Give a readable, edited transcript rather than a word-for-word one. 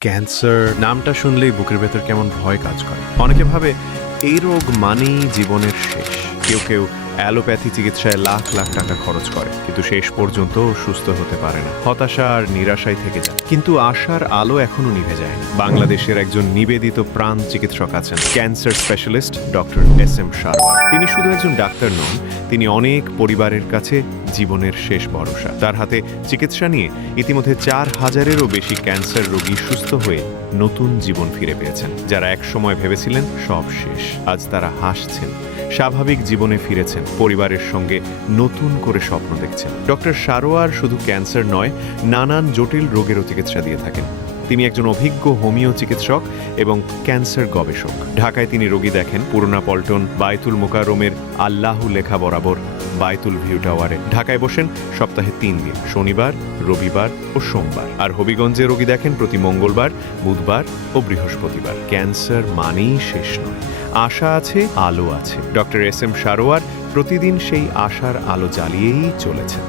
Cancer নামটা শুনলেই বুকের ভেতর কেমন ভয় কাজ করে। অনেকে ভাবে এই রোগ মানেই জীবনের শেষ। কেউ কেউ অ্যালোপ্যাথি চিকিৎসায় লাখ লাখ টাকা খরচ করে, কিন্তু শেষ পর্যন্ত সুস্থ হতে পারে না। হতাশা আর নিরাশায় থেকে যায়। কিন্তু আশার আলো এখনো নিভে যায়নি। বাংলাদেশের একজন নিবেদিত প্রাণ চিকিৎসক আছেন, cancer specialist doctor SM. Sarwar. তিনি শুধু একজন ডাক্তার নন, তিনি অনেক পরিবারের কাছে জীবনের শেষ ভরসা। তার হাতে চিকিৎসা নিয়ে ইতিমধ্যে 4,000-এরও বেশি ক্যান্সার রোগী সুস্থ হয়ে নতুন জীবন ফিরে পেয়েছেন। যারা একসময় ভেবেছিলেন সব শেষ, আজ তারা হাসছেন, স্বাভাবিক জীবনে ফিরেছেন, পরিবারের সঙ্গে নতুন করে স্বপ্ন দেখছেন। ডক্টর সারোয়ার শুধু ক্যান্সার নয়, নানান জটিল রোগেরও চিকিৎসা দিয়ে থাকেন। তিনি একজন অভিজ্ঞ হোমিও চিকিৎসক এবং ক্যান্সার গবেষক। ঢাকায় তিনি রোগী দেখেন পুরোনা পল্টন, বায়তুল মোকাররমের আল্লাহু লেখা বরাবর বায়তুল ভিউ টাওয়ারে। ঢাকায় বসেন সপ্তাহে 3 দিন, শনিবার, রবিবার ও সোমবার। আর হবিগঞ্জে রোগী দেখেন প্রতি মঙ্গলবার, বুধবার ও বৃহস্পতিবার। ক্যান্সার মানেই শেষ নয়, আশা আছে, আলো আছে। Doctor SM. সারোয়ার প্রতিদিন সেই আশার আলো জ্বালিয়েই চলেছেন।